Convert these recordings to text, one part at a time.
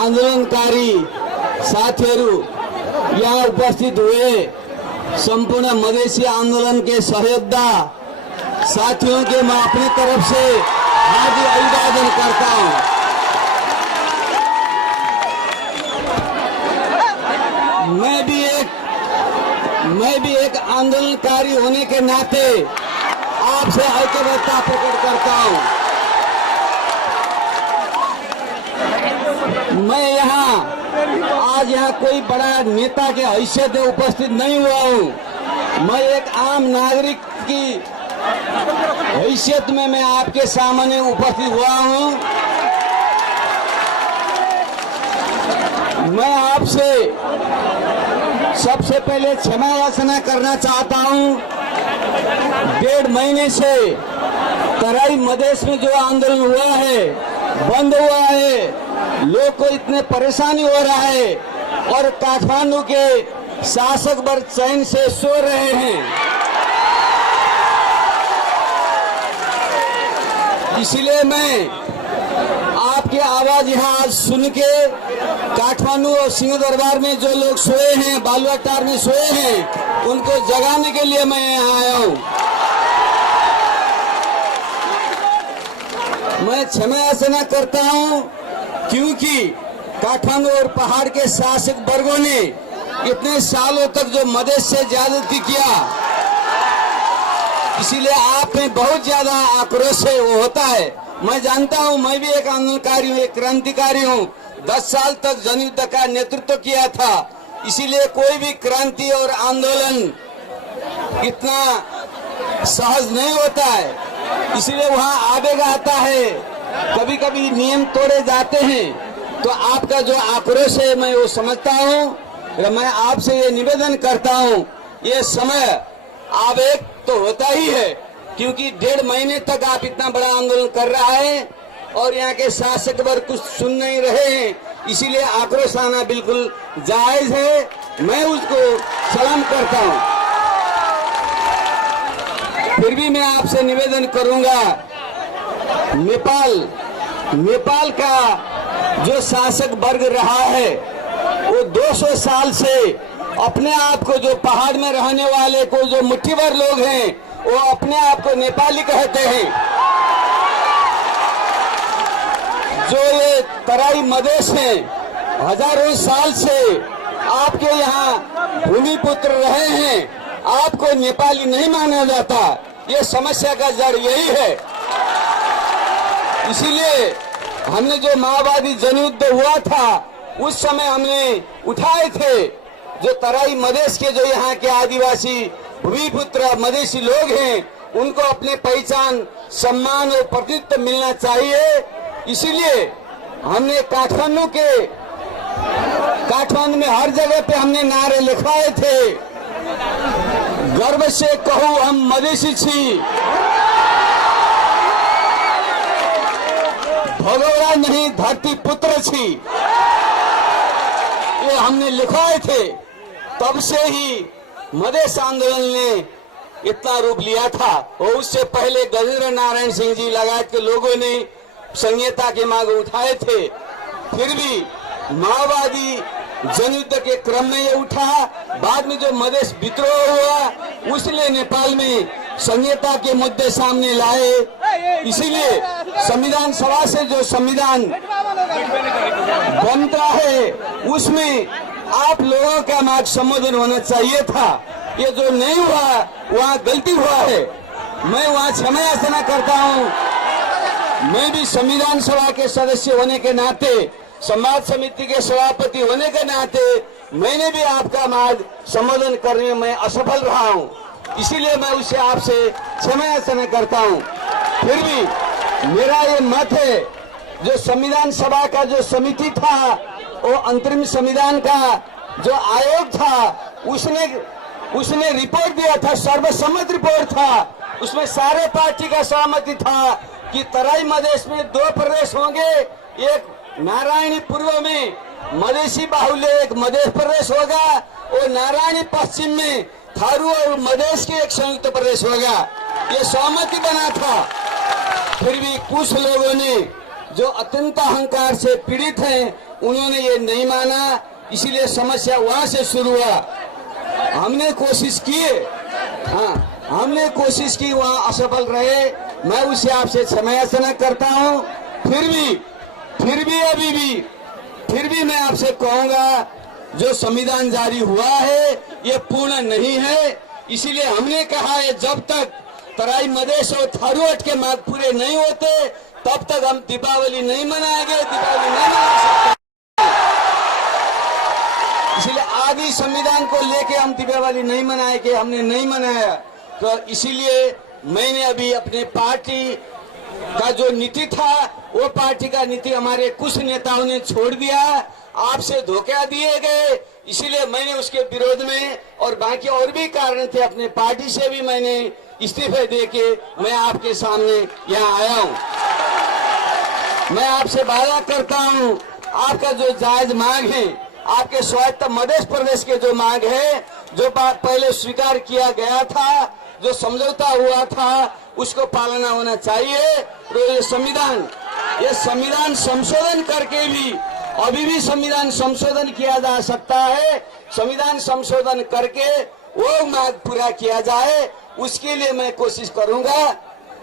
आंदोलनकारी साथीहरू यहाँ उपस्थित हुए, संपूर्ण मधेसी आंदोलन के सहयोद्धा साथियों के मैं अपनी तरफ से हार्दिक अभिवादन करता हूँ। मैं भी एक आंदोलनकारी होने के नाते आपसे ऐक्यबद्धता प्रकट करता हूँ। मैं आज यहाँ कोई बड़ा नेता के हैसियत में उपस्थित नहीं हुआ हूँ। मैं एक आम नागरिक की हैसियत में मैं आपके सामने उपस्थित हुआ हूँ। मैं आपसे सबसे पहले क्षमा याचना करना चाहता हूँ। 1.5 महीने से तराई मधेश में जो आंदोलन हुआ है, बंद हुआ है, लोग को इतने परेशानी हो रहा है और काठमांडू के शासक वर्ग चैन से सो रहे हैं। इसलिए मैं आपकी आवाज यहाँ आज सुन के काठमांडू और सिंह दरबार में जो लोग सोए हैं, बालुआटार में सोए हैं, उनको जगाने के लिए मैं यहाँ आया हूँ। मैं क्षमा याचना करता हूँ क्योंकि काठमांडू और पहाड़ के शासक वर्गों ने इतने सालों तक जो मधेश से ज्यादती किया, इसीलिए आप में बहुत ज्यादा आक्रोश है वो होता है। मैं जानता हूँ, मैं भी एक आंदोलनकारी हूँ, एक क्रांतिकारी हूँ। 10 साल तक जनयुद्ध का नेतृत्व किया था, इसीलिए कोई भी क्रांति और आंदोलन इतना सहज नहीं होता है। इसीलिए वहाँ आवेग आता है, कभी कभी नियम तोड़े जाते हैं। तो आपका जो आक्रोश है मैं वो समझता हूँ। मैं आपसे ये निवेदन करता हूँ, ये समय आवेग तो होता ही है क्योंकि 1.5 महीने तक आप इतना बड़ा आंदोलन कर रहा है और यहाँ के शासक वर्ग कुछ सुन नहीं रहे हैं, इसीलिए आक्रोश आना बिल्कुल जायज है। मैं उसको सलाम करता हूँ। फिर भी मैं आपसे निवेदन करूंगा, नेपाल का जो शासक वर्ग रहा है वो 200 साल से अपने आप को, जो पहाड़ में रहने वाले को जो मुट्ठी भर लोग हैं, वो अपने आप को नेपाली कहते हैं। जो ये तराई मधेश हैं, हजारों साल से आपके यहाँ भूमिपुत्र रहे हैं, आपको नेपाली नहीं माना जाता। ये समस्या का जड़ यही है। इसीलिए हमने जो माओवादी जनयुद्ध हुआ था उस समय हमने उठाए थे, जो तराई मधेश के जो यहाँ के आदिवासी भूमिपुत्र मधेसी लोग हैं, उनको अपने पहचान, सम्मान और प्रतिनिधित्व मिलना चाहिए। इसीलिए हमने काठमांडू में हर जगह पे हमने नारे लिखवाए थे, गर्व से कहूँ हम मधेसी छी, भगोड़ा नहीं धरती पुत्र छी, ये हमने लिखवाए थे। तब से ही मधेश आंदोलन ने इतना रूप लिया था और उससे पहले गजेंद्र नारायण सिंह जी लगायत के लोगों ने संहिता की मांग उठाए थे। फिर भी माओवादी जनयुद्ध के क्रम में ये उठा। बाद में जो मधेश विद्रोह हुआ उसने नेपाल में संहिता के मुद्दे सामने लाए। इसीलिए संविधान सभा से जो संविधान बनता है उसमें आप लोगों का मार्ग संबोधन होना चाहिए था। ये जो नहीं हुआ वहाँ गलती हुआ है। मैं वहाँ क्षमा याचना करता हूँ। मैं भी संविधान सभा के सदस्य होने के नाते, संवाद समिति के सभापति होने के नाते मैंने भी आपका मार्ग संबोधन करने में मैं असफल रहा हूँ। इसीलिए मैं उससे आपसे क्षमा याचना करता हूँ। फिर भी मेरा ये मत है, जो संविधान सभा का जो समिति था, वो अंतरिम संविधान का जो आयोग था, उसने रिपोर्ट दिया था, सर्वसम्मत रिपोर्ट था। उसमें सारे पार्टी का सहमति था कि तराई मधेश में 2 प्रदेश होंगे, एक नारायणी पूर्व में मधेसी बाहुल्य एक मधेश प्रदेश होगा और नारायणी पश्चिम में थारू और मधेश के एक संयुक्त प्रदेश होगा। ये सहमति बना था। फिर भी कुछ लोगों ने जो अत्यंत अहंकार से पीड़ित हैं, उन्होंने ये नहीं माना, इसीलिए समस्या वहां से शुरू हुआ। हमने कोशिश की, हाँ हमने कोशिश की, वहां असफल रहे। मैं उसे आपसे क्षमा याचना करता हूं। फिर भी मैं आपसे कहूंगा, जो संविधान जारी हुआ है ये पूर्ण नहीं है। इसीलिए हमने कहा है, जब तक तराई मधेश और थारूहट के मांग पूरे नहीं होते तब तक हम दीपावली नहीं मनाएंगे, दीपावली नहीं मना सकते। इसीलिए आदि संविधान को लेके हम दीपावली नहीं मनाएंगे, हमने नहीं मनाया। तो इसीलिए मैंने अभी अपने पार्टी का जो नीति था, वो पार्टी का नीति हमारे कुछ नेताओं ने छोड़ दिया, आपसे धोखा दिए गए, इसीलिए मैंने उसके विरोध में, और बाकी और भी कारण थे, अपने पार्टी से भी मैंने इस्तीफे देके मैं आपके सामने यहाँ आया हूँ। मैं आपसे वादा करता हूँ, आपका जो जायज मांग है, आपके स्वायत्त मध्य प्रदेश के जो मांग है, जो बात पहले स्वीकार किया गया था, जो समझौता हुआ था, उसको पालना होना चाहिए। तो ये संविधान संशोधन करके भी अभी भी संविधान संशोधन किया जा सकता है। संविधान संशोधन करके वो मांग पूरा किया जाए, उसके लिए मैं कोशिश करूंगा।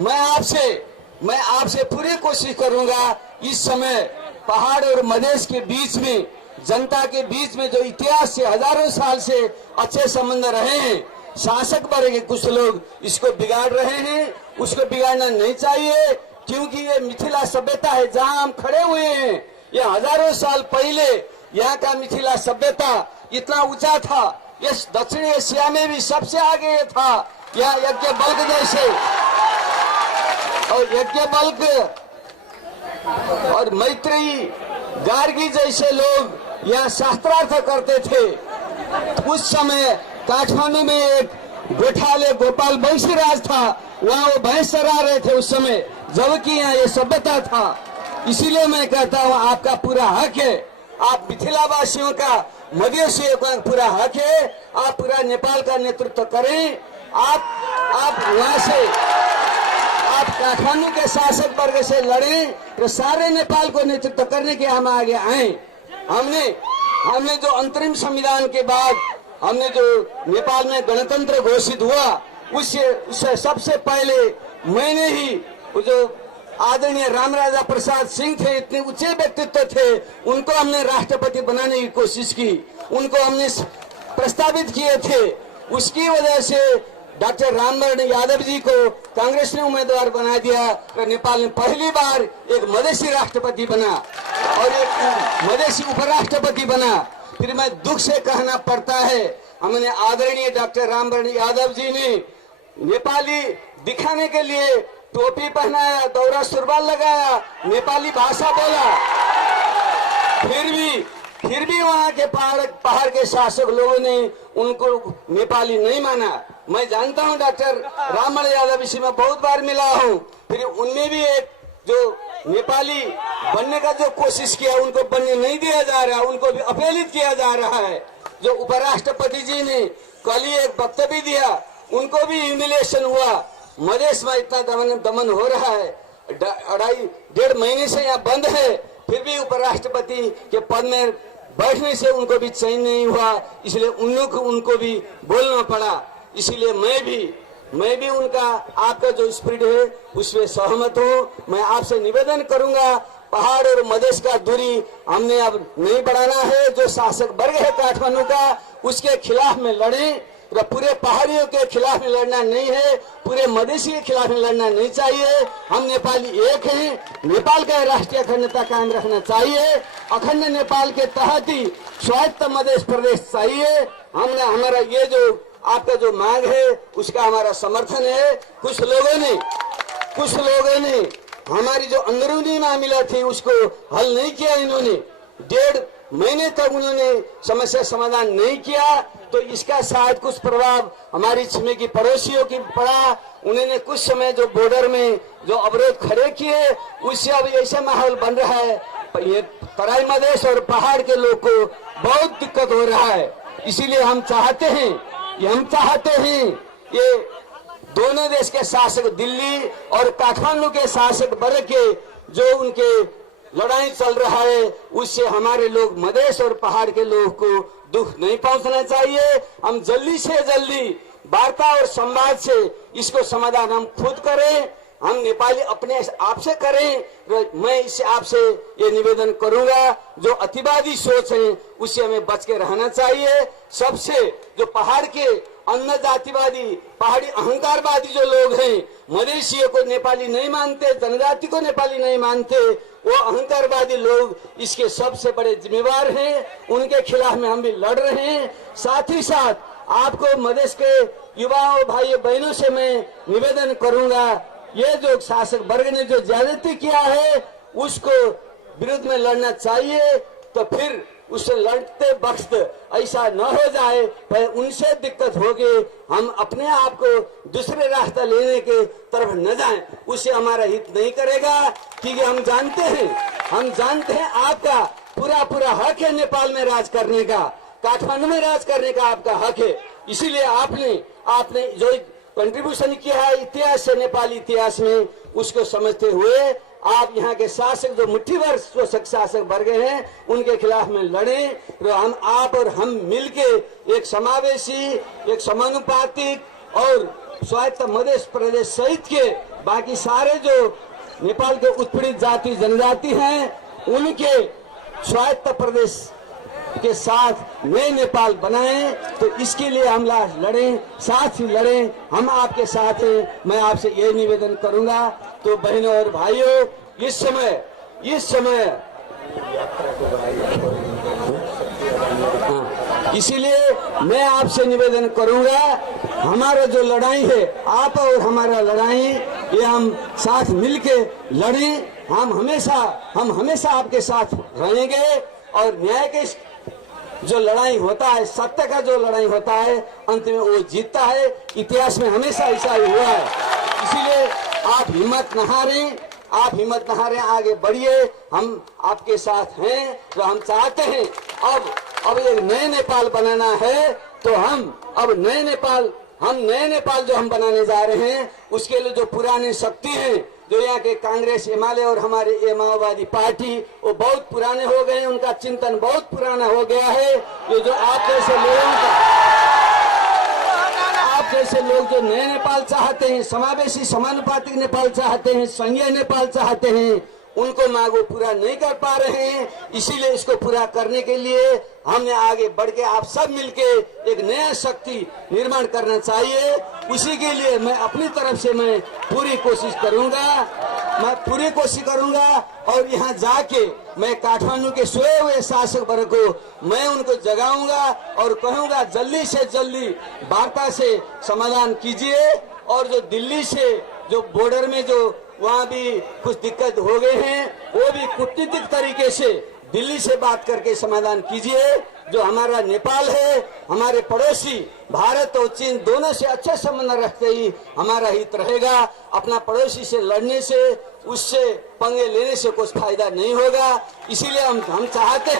मैं आपसे पूरी कोशिश करूंगा। इस समय पहाड़ और मधेश के बीच में, जनता के बीच में जो इतिहास से हजारों साल से अच्छे संबंध रहे हैं, शासक वर्ग के कुछ लोग इसको बिगाड़ रहे हैं, उसको बिगाड़ना नहीं चाहिए। क्योंकि ये मिथिला सभ्यता है, जहां हम खड़े हुए हैं, ये हजारों साल पहले यहाँ का मिथिला सभ्यता इतना ऊंचा था, ये दक्षिण एशिया में भी सबसे आगे था। यहाँ यज्ञवल्क्य जैसे और यज्ञवल्क्य और मैत्रेयी, गार्गी जैसे लोग यहाँ शास्त्रार्थ करते थे। उस समय काठमांडू में एक गोठाले गोपाल बंशीराज था, वहाँ वो भैंस चरा रहे थे उस समय, जबकि यहाँ ये सभ्यता था। इसीलिए मैं कहता हूँ, आपका पूरा हक है, आप मिथिला वासियों का, मधेशियों का पूरा हक है, आप पूरा नेपाल का नेतृत्व करें। आप वहाँ से, आप काठमांडू के शासक वर्ग से लड़ें, तो सारे नेपाल को नेतृत्व करने के हम आगे आए। हमने जो अंतरिम संविधान के बाद हमने जो नेपाल में गणतंत्र घोषित हुआ, उससे सबसे पहले मैंने ही, जो आदरणीय रामराजा प्रसाद सिंह थे, इतने ऊंचे व्यक्तित्व थे, उनको हमने राष्ट्रपति बनाने की कोशिश की, उनको हमने प्रस्तावित किए थे। उसकी वजह से डॉक्टर रामवरण यादव जी को कांग्रेस ने उम्मीदवार बना दिया, तो नेपाल में पहली बार एक मधेसी राष्ट्रपति बना और एक मधेसी उपराष्ट्रपति बना। फिर मैं दुख से कहना पड़ता है, हमने आदरणीय डॉक्टर रामवरण यादव जी ने नेपाली दिखाने के लिए टोपी पहनाया, दौरा सुरबाल लगाया, नेपाली भाषा बोला, फिर भी वहाँ के पहाड़ के शासक लोगों ने उनको नेपाली नहीं माना। मैं जानता हूँ, डॉक्टर रामवरण यादव इसी में बहुत बार मिला हूँ, फिर उनमें भी एक जो नेपाली बनने का जो कोशिश किया, उनको बनने नहीं दिया जा रहा, उनको भी अपहेलित किया जा रहा है। जो उपराष्ट्रपति जी ने कल ही एक वक्तव्य दिया, उनको भी ह्यूमिलिएशन हुआ। मधेश में इतना दमन हो रहा है, 1.5 महीने से यहाँ बंद है, फिर भी उपराष्ट्रपति के पद में बैठने से उनको भी चैन नहीं हुआ, इसलिए उनको भी बोलना पड़ा। इसलिए मैं भी उनका, आपका जो स्पिरिट है उसमें सहमत हूँ। मैं आपसे निवेदन करूंगा, पहाड़ और मधेश का दूरी हमने अब नहीं बढ़ाना है। जो शासक वर्ग है काठमांडू का, उसके खिलाफ में लड़े, तो पूरे पहाड़ियों के खिलाफ में लड़ना नहीं है, पूरे मधेशी के खिलाफ में लड़ना नहीं चाहिए। हम नेपाली एक हैं, नेपाल का राष्ट्रीय अखंडता कायम रखना चाहिए। अखंड नेपाल के तहत ही स्वायत्त मध्य प्रदेश चाहिए। हमारा ये जो आपका जो मांग है, उसका हमारा समर्थन है। कुछ लोगों ने हमारी जो अंदरूनी मामला थी उसको हल नहीं किया। इन्होंने 1.5 महीने तक उन्होंने समस्या समाधान नहीं किया, तो इसका शायद कुछ प्रभाव हमारी छिमेकी पड़ोसियों की पड़ा। उन्होंने कुछ समय जो बॉर्डर में जो अवरोध खड़े किए, उससे अब ऐसा माहौल बन रहा है, ये तराई मधेश और पहाड़ के लोग को बहुत दिक्कत हो रहा है। इसीलिए हम चाहते हैं ये दोनों देश के शासक, दिल्ली और काठमांडू के शासक वर्ग के जो उनके लड़ाई चल रहा है उससे हमारे लोग मधेश और पहाड़ के लोग को दुख नहीं पहुंचना चाहिए। हम जल्दी से जल्दी वार्ता और संवाद से इसको समाधान हम खुद करें, हम नेपाली अपने आप से करें। मैं इससे आपसे ये निवेदन करूंगा, जो अतिवादी सोच है उससे हमें बच के रहना चाहिए। सबसे जो पहाड़ के अन्य जातिवादी पहाड़ी अहंकारवादी जो लोग हैं, मधेशियों को नेपाली नहीं मानते, जनजाति को नेपाली नहीं मानते, वो अहंकारवादी लोग इसके सबसे बड़े जिम्मेवार हैं। उनके खिलाफ में हम भी लड़ रहे हैं। साथ ही साथ आपको मधेश के युवाओं भाई बहनों से मैं निवेदन करूंगा, ये जो शासक वर्ग ने जो ज्यादती किया है उसको विरुद्ध में लड़ना चाहिए। तो फिर उससे लड़ते वक्त ऐसा न हो जाए पर उनसे दिक्कत होगी, हम अपने आप को दूसरे रास्ता लेने के तरफ न जाएं, उससे हमारा हित नहीं करेगा। क्योंकि हम जानते हैं आपका पूरा हक है नेपाल में राज करने का, काठमांडू में राज करने का आपका हक है। इसीलिए आपने जो कंट्रीब्यूशन किया है इतिहास से, नेपाली इतिहास में, उसको समझते हुए आप यहाँ के शासक जो मुट्ठी भर शोषक शासक वर्ग हैं उनके खिलाफ में लड़ें। तो आप और हम मिलके एक समावेशी, एक समानुपातिक और स्वायत्त मध्य प्रदेश सहित के बाकी सारे जो नेपाल के उत्पीड़ित जाति जनजाति हैं उनके स्वायत्त प्रदेश के साथ नए नेपाल बनाएं। तो इसके लिए हम लड़ें, साथ ही लड़ें, हम आपके साथ हैं। मैं आपसे ये निवेदन करूंगा। तो बहनों और भाइयों, इस समय इसीलिए मैं आपसे निवेदन करूंगा, हमारा जो लड़ाई है आप और हमारा लड़ाई, ये हम साथ मिलके लड़ें। हम हमेशा आपके साथ रहेंगे और न्याय के जो लड़ाई होता है, सत्य का जो लड़ाई होता है, अंत में वो जीतता है। इतिहास में हमेशा ऐसा ही हुआ है। इसीलिए आप हिम्मत न हारें, आगे बढ़िए, हम आपके साथ हैं। तो हम चाहते हैं अब एक नए नेपाल बनाना है। तो हम नए नेपाल जो हम बनाने जा रहे हैं, उसके लिए जो पुरानी शक्ति है, जो यहाँ के कांग्रेस एमएलए और हमारे ये माओवादी पार्टी, वो बहुत पुराने हो गए, उनका चिंतन बहुत पुराना हो गया है। ये जो आप जैसे लोग जो नए नेपाल चाहते हैं, समावेशी समानुपातिक नेपाल चाहते हैं, संघीय नेपाल चाहते हैं, उनको मांगो पूरा नहीं कर पा रहे हैं। इसीलिए इसको पूरा करने के लिए हमने आगे बढ़ के आप सब मिलके एक नया शक्ति निर्माण करना चाहिए। उसी के लिए मैं अपनी तरफ से मैं पूरी कोशिश करूंगा और यहाँ जाके मैं काठमांडू के सोए हुए शासक वर्ग को मैं उनको जगाऊंगा और कहूंगा जल्दी से जल्दी वार्ता से समाधान कीजिए। और जो दिल्ली से जो बॉर्डर में जो वहाँ भी कुछ दिक्कत हो गए हैं, वो भी कूटनीतिक तरीके से दिल्ली से बात करके समाधान कीजिए। जो हमारा नेपाल है, हमारे पड़ोसी भारत और चीन दोनों से अच्छे संबंध रखते ही हमारा हित रहेगा। अपना पड़ोसी से लड़ने से, उससे पंगे लेने से कुछ फायदा नहीं होगा। इसीलिए हम चाहते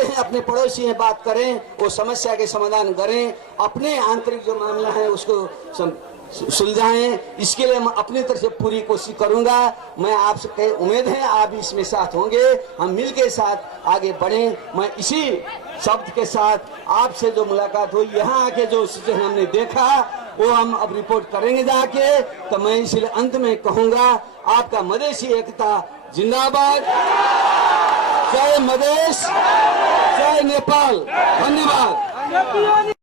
हैं अपने पड़ोसी से बात करें, वो समस्या के समाधान करें, अपने आंतरिक जो मामला है उसको सुलझाएं। इसके लिए मैं अपनी तरफ से पूरी कोशिश करूंगा। मैं आपसे उम्मीद है आप भी इसमें साथ होंगे, हम मिल के साथ आगे बढ़ें। मैं इसी शब्द के साथ आपसे जो मुलाकात हुई, यहाँ आके जो सिचुएशन हमने देखा वो हम अब रिपोर्ट करेंगे जाके। तो मैं इसलिए अंत में कहूंगा, आपका मधेशी एकता जिंदाबाद। जय मधेश, जय नेपाल। धन्यवाद।